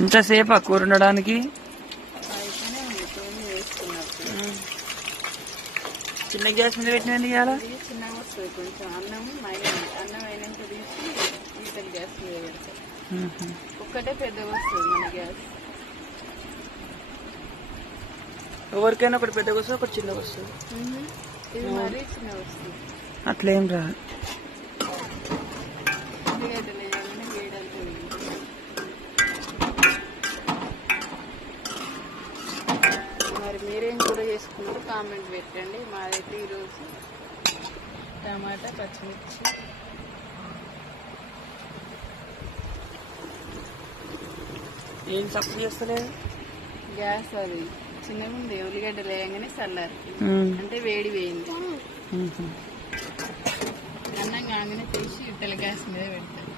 ఇంతసేపు ఆ కూర ఉండడానికి చిన్న గ్యాస్ మీద పెట్టినండి ఇవాళ. చిన్నగా వస్తుంది కొంచెం అన్నం అయినాక తీసి ఈతల గ్యాస్ మీద పెడతాం. ఒక్కటే పెద్దగా వస్తుంది మన గ్యాస్. ఎవరికైనా ఒకటి పెద్దగా వస్తుంది, ఒకటి చిన్నగా వస్తుంది. ఇది మరీ చిన్నగా వస్తుంది. అట్లేం రాదు. మరి మీరేం కూర చేసుకున్నారో కామెంట్ పెట్టండి. మాదైతే ఈరోజు టమాటా పచ్చిమిర్చి ఏం సప్పు చేస్తలేదు. గ్యాస్ అది చిన్నగా ఉంది. ఉల్లిగడ్డలు వేయంగానే చల్లారి అంటే వేడి వేయింది. అన్నం కాగానే తీసి ఇట్టల గ్యాస్ మీద పెడతారు.